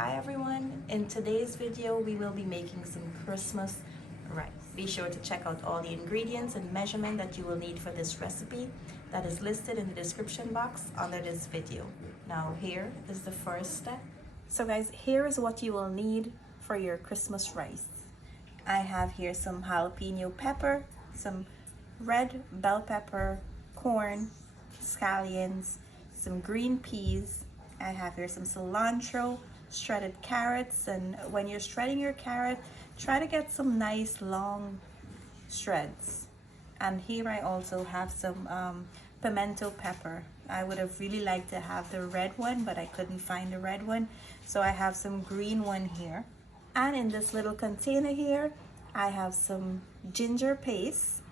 Hi everyone, in today's video we will be making some Christmas rice. Be sure to check out all the ingredients and measurement that you will need for this recipe that is listed in the description box under this video. Now here is the first step. So guys, here is what you will need for your Christmas rice. I have here some jalapeno pepper, some red bell pepper, corn, scallions, some green peas. I have here some cilantro, shredded carrots, and when you're shredding your carrot, try to get some nice long shreds. And here I also have some pimento pepper. I would have really liked to have the red one, but I couldn't find the red one, so I have some green one here. And in this little container here, I have some ginger paste,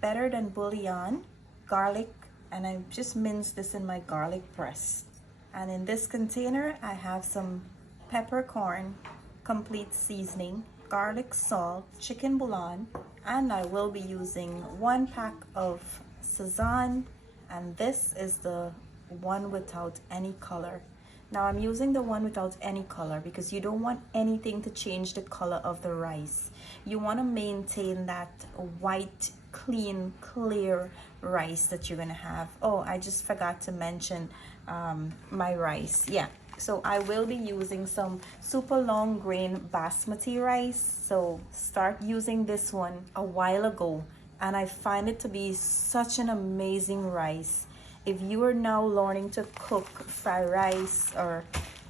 better than bouillon, garlic, and I just minced this in my garlic press. And in this container, I have some peppercorn, complete seasoning, garlic salt, chicken bouillon, and I will be using 1 pack of Sazon, and this is the one without any color. Now I'm using the one without any color because you don't want anything to change the color of the rice. You want to maintain that white, clean, clear rice that you're gonna have. Oh, I just forgot to mention my rice. Yeah, so I will be using some super long grain basmati rice. So start using this one a while ago, and I find it to be such an amazing rice. If you are now learning to cook fried rice or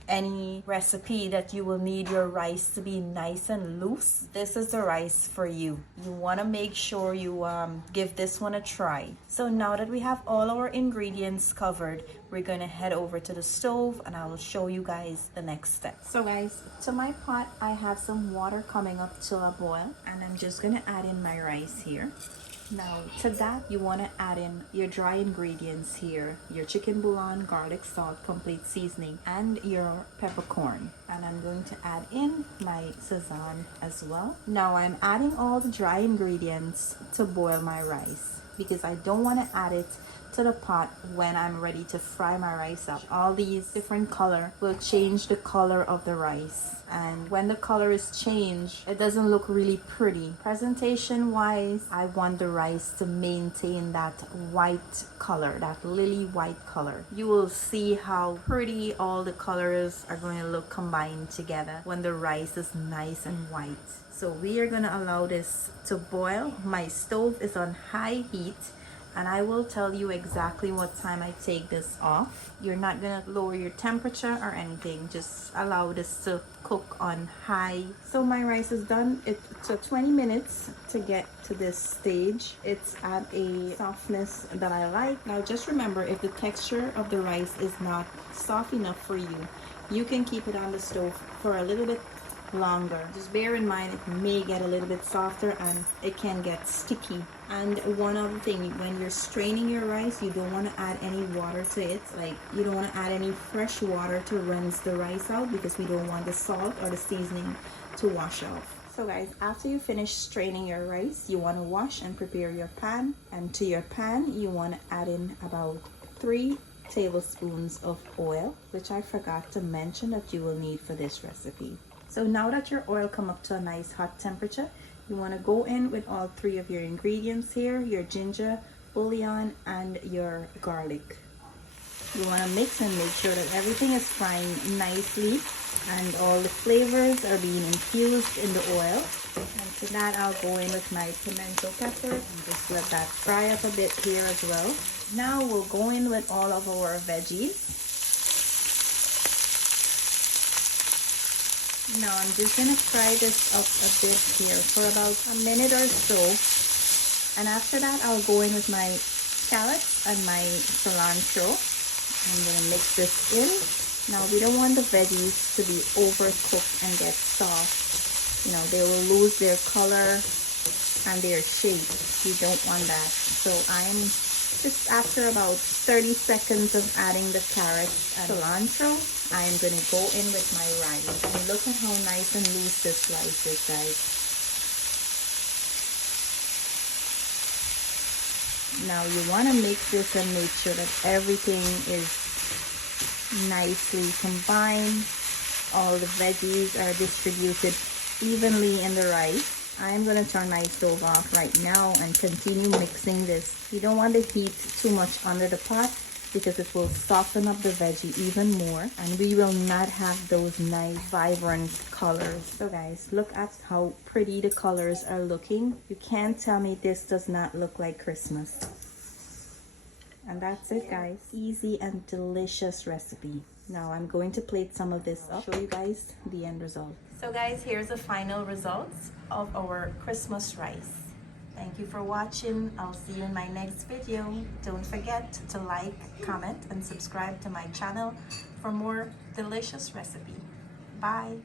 any recipe that you will need your rice to be nice and loose, this is the rice for you. You want to make sure you give this one a try. So now that we have all our ingredients covered, we're going to head over to the stove and I will show you guys the next step. So guys, to my pot I have some water coming up to a boil, and I'm just going to add in my rice here. Now to that you want to add in your dry ingredients here, your chicken bouillon, garlic salt, complete seasoning, and your peppercorn. And I'm going to add in my Sazon as well. Now I'm adding all the dry ingredients to boil my rice because I don't want to add it to the pot when I'm ready to fry my rice up. All these different color will change the color of the rice, and when the color is changed, it doesn't look really pretty. Presentation wise, I want the rice to maintain that white color, that lily white color. You will see how pretty all the colors are going to look combined together when the rice is nice and white. So we are going to allow this to boil. My stove is on high heat, and I will tell you exactly what time I take this off. You're not gonna lower your temperature or anything, just allow this to cook on high. So my rice is done. It took 20 minutes to get to this stage. It's at a softness that I like. Now just remember, if the texture of the rice is not soft enough for you, you can keep it on the stove for a little bit longer. Just bear in mind it may get a little bit softer and it can get sticky. And one other thing, when you're straining your rice, you don't want to add any water to it. Like, you don't want to add any fresh water to rinse the rice out because we don't want the salt or the seasoning to wash off. So guys, after you finish straining your rice, you want to wash and prepare your pan. And to your pan, you want to add in about 3 tablespoons of oil, which I forgot to mention that you will need for this recipe. So now that your oil come up to a nice hot temperature, you want to go in with all 3 of your ingredients here, your ginger, bouillon, and your garlic. You want to mix and make sure that everything is frying nicely and all the flavors are being infused in the oil. And to that I'll go in with my pimento pepper and just let that fry up a bit here as well. Now we'll go in with all of our veggies. Now I'm just going to fry this up a bit here for about a minute or so, and after that I'll go in with my shallots and my cilantro. I'm going to mix this in. Now we don't want the veggies to be overcooked and get soft. You know, they will lose their color and their shape. We don't want that. So I'm just, after about 30 seconds of adding the carrots and cilantro, I'm going to go in with my rice. And look at how nice and loose this rice is, guys. Now you want to mix this and make sure that everything is nicely combined. all the veggies are distributed evenly in the rice. I'm going to turn my stove off right now and continue mixing this. You don't want the heat too much under the pot because it will soften up the veggie even more, and we will not have those nice vibrant colors. So guys, look at how pretty the colors are looking. You can't tell me this does not look like Christmas. And that's it guys, easy and delicious recipe. Now I'm going to plate some of this up, show you guys the end result. So guys, here's the final results of our Christmas rice. Thank you for watching. I'll see you in my next video. Don't forget to like, comment, and subscribe to my channel for more delicious recipe. Bye.